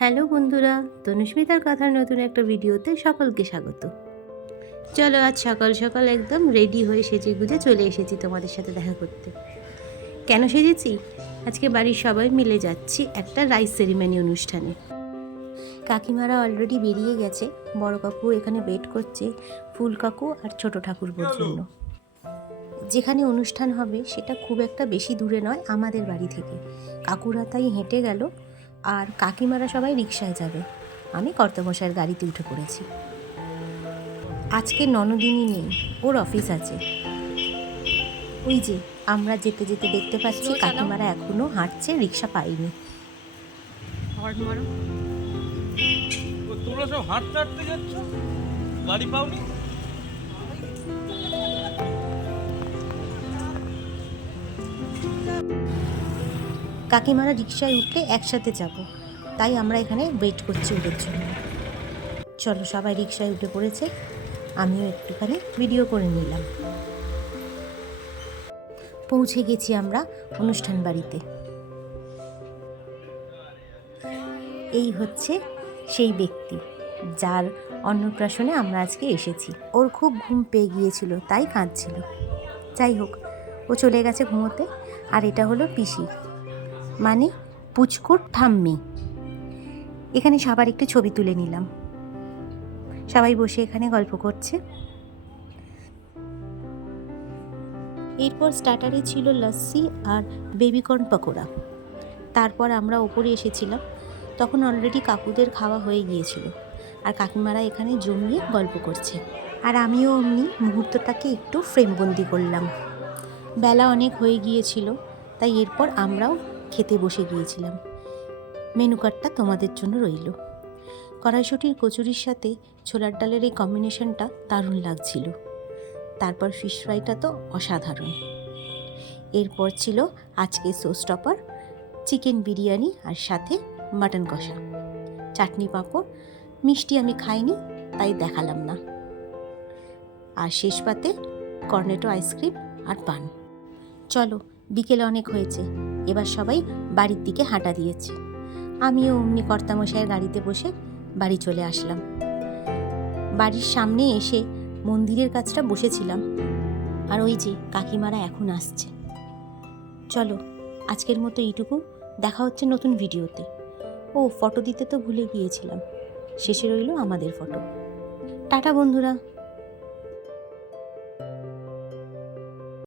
Hello বন্ধুরা, তনুস্মিতার কথার নতুন একটা ভিডিওতে সকলকে স্বাগত। চলো, আজ সকাল সকাল একদম রেডি হয়ে সেজে গুজে চলে এসেছি তোমাদের সাথে দেখা করতে। কেন সেজেছি? আজকে বাড়ির সবাই মিলে যাচ্ছি একটা রাইস সেরিমনি অনুষ্ঠানে। কাকিমারা অলরেডি বেরিয়ে গেছে, বড় কাকু এখানে ওয়েট করছে ফুল কাকু আর ছোট ঠাকুরপোর জন্য। যেখানে অনুষ্ঠান হবে সেটা খুব একটা বেশি দূরে নয় আমাদের বাড়ি থেকে। কাকুরা তাই হেঁটে গেল, আর কাকিমারা সবাই রিকশায় যাবে। আমি কর্তামশাইয়ের গাড়িতে উঠে পড়েছি। আজকে ননদিনী নেই, ওর অফিস আছে। ওই যে আমরা যেতে যেতে দেখতে পাচ্ছি কাকিমারা এখনো হাঁটছে, রিকশা পাইনি। তোমরা সব হাঁটতে হাঁটতে যাচ্ছ, গাড়ি পাওনি? কাকিমারা রিকশায় উঠলে একসাথে যাব, তাই আমরা এখানে ওয়েট করছি ওদের জন্য। চলো, সবাই রিকশায় উঠে পড়েছে, আমিও একটুখানি ভিডিও করে নিলাম। পৌঁছে গেছি আমরা অনুষ্ঠান বাড়িতে। এই হচ্ছে সেই ব্যক্তি যার অন্নপ্রাশনে আমরা আজকে এসেছি। ওর খুব ঘুম পেয়ে গিয়েছিল, তাই কাঁদছিল। যাই হোক, ও চলে গেছে ঘুমোতে। আর এটা হলো পিসি, মানে পুচকুর ঠাম্মি। এখানে সবার একটু ছবি তুলে নিলাম। সবাই বসে এখানে গল্প করছে। এরপর স্টার্টারে ছিল লস্যি আর বেবিকর্ন পকোড়া। তারপর আমরা ওপরে এসেছিলাম, তখন অলরেডি কাকুদের খাওয়া হয়ে গিয়েছিল, আর কাকিমারা এখানে জমিয়ে গল্প করছে। আর আমিও অমনি মুহূর্তটাকে একটু ফ্রেমবন্দি করলাম। বেলা অনেক হয়ে গিয়েছিল, তাই এরপর আমরাও খেতে বসে গিয়েছিলাম। মেনু কার্ডটা তোমাদের জন্য রইল। কড়াইশুঁটির কচুরির সাথে ছোলার ডালের এই কম্বিনেশনটা দারুণ লাগছিল। তারপর ফিশ ফ্রাইটা তো অসাধারণ। এরপর ছিল আজকে শোস্টপার চিকেন বিরিয়ানি, আর সাথে মাটন কষা, চাটনি পাঁপড়। মিষ্টি আমি খাইনি, তাই দেখালাম না। আর শেষ পাতে কর্নেটো আইসক্রিম আর পান। চলো, বিকেলে অনেক হয়েছে, এবার সবাই বাড়ির দিকে হাঁটা দিয়েছে। আমিও অমনি কর্তামশাইয়ের গাড়িতে বসে বাড়ি চলে আসলাম। বাড়ির সামনে এসে মন্দিরের কাছটা বসেছিলাম, আর ওই যে কাকিমারা এখন আসছে। চলো, আজকের মতো এইটুকু। দেখা হচ্ছে নতুন ভিডিওতে। ও, ফটো দিতে তো ভুলে গিয়েছিলাম, শেষে রইল আমাদের ফটো। টাটা বন্ধুরা।